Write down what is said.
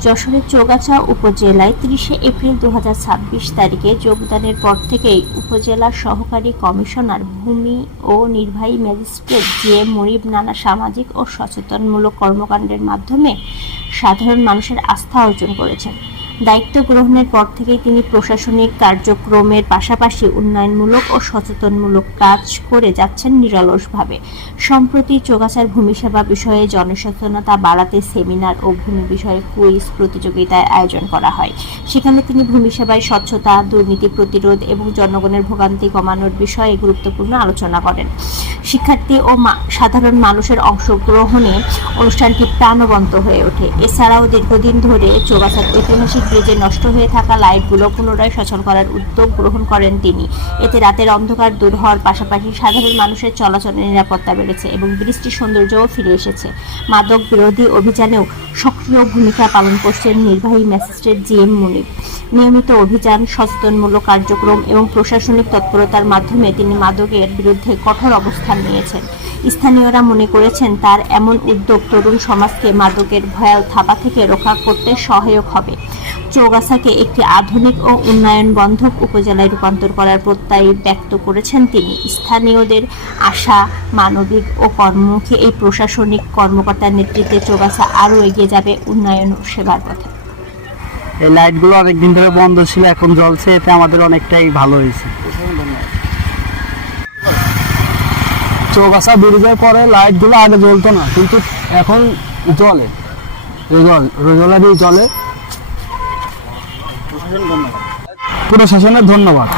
যশোরের চৌগাছা উপজেলায় ৩০ এপ্রিল ২০২৬ তারিখে যোগদানের পর থেকেই উপজেলা সহকারী কমিশনার ভূমি ও নির্বাহী ম্যাজিস্ট্রেট জিএম মুনিব নানা সামাজিক ও সচেতনমূলক কর্মকাণ্ডের মাধ্যমে সাধারণ মানুষের আস্থা অর্জন করেছেন। দায়িত্ব গ্রহণের পর থেকেই তিনি প্রশাসনিক কার্যক্রমের পাশাপাশি উন্নয়নমূলক ও সচেতনমূলক কাজ করে যাচ্ছেন নিরলসভাবে। সম্প্রতি চৌগাছার ভূমি সেবা বিষয়ে জনসচেতনতা বাড়াতে সেমিনার ও ভূমি বিষয়ে কুইজ প্রতিযোগিতার আয়োজন করা হয়। সেখানে তিনি ভূমি সেবায় স্বচ্ছতা, দুর্নীতি প্রতিরোধ এবং জনগণের ভোগান্তি কমানোর বিষয়ে গুরুত্বপূর্ণ আলোচনা করেন। শিক্ষার্থী ও সাধারণ মানুষের অংশগ্রহণে অনুষ্ঠানটি প্রাণবন্ত হয়ে ওঠে। এছাড়াও দীর্ঘদিন ধরে চৌগাছার ঐতিহাসিক ব্রিজে নষ্ট হয়ে থাকা লাইটগুলো পুনরায় সচল করার উদ্যোগ গ্রহণ করেন তিনি। এতে রাতের অন্ধকার দূর হওয়ার পাশাপাশি সাধারণ মানুষের চলাচলের নিরাপত্তা বেড়েছে এবং ব্রিজটির সৌন্দর্যও ফিরে এসেছে। মাদক বিরোধী অভিযানেও সক্রিয় ভূমিকা পালন করছেন নির্বাহী ম্যাজিস্ট্রেট জিএম মুনিব। নিয়মিত অভিযান, সচেতনমূলক কার্যক্রম এবং প্রশাসনিক তৎপরতার মাধ্যমে তিনি মাদকের বিরুদ্ধে কঠোর অবস্থান নিয়েছেন। স্থানীয়রা মনে করেছেন তার এমন উদ্যোগ তরুণ সমাজকে মাদকের ভয়াল থাবা থেকে রক্ষা করতে সহায়ক হবে। চৌগাছাকে একটি আধুনিক ও উন্নয়ন বন্ধক উপজেলায় রূপান্তর করার প্রত্যয় ব্যক্ত করেছেন তিনি। স্থানীয়দের আশা, মানবিক ও কর্মমুখী এই প্রশাসনিক কর্মকর্তার নেতৃত্বে চৌগাছা আরও এগিয়ে যাবে উন্নয়ন ও সেবার পথে। এই লাইটগুলো অনেকদিন ধরে বন্ধ ছিল, এখন জ্বলছে, এতে আমাদের অনেকটাই ভালো হয়েছে। চৌগাছা ব্রিজের পরে লাইটগুলো আগে জ্বলতো না, কিন্তু এখন জ্বলে, রেগুলারই জ্বলে। প্রশাসনের ধন্যবাদ।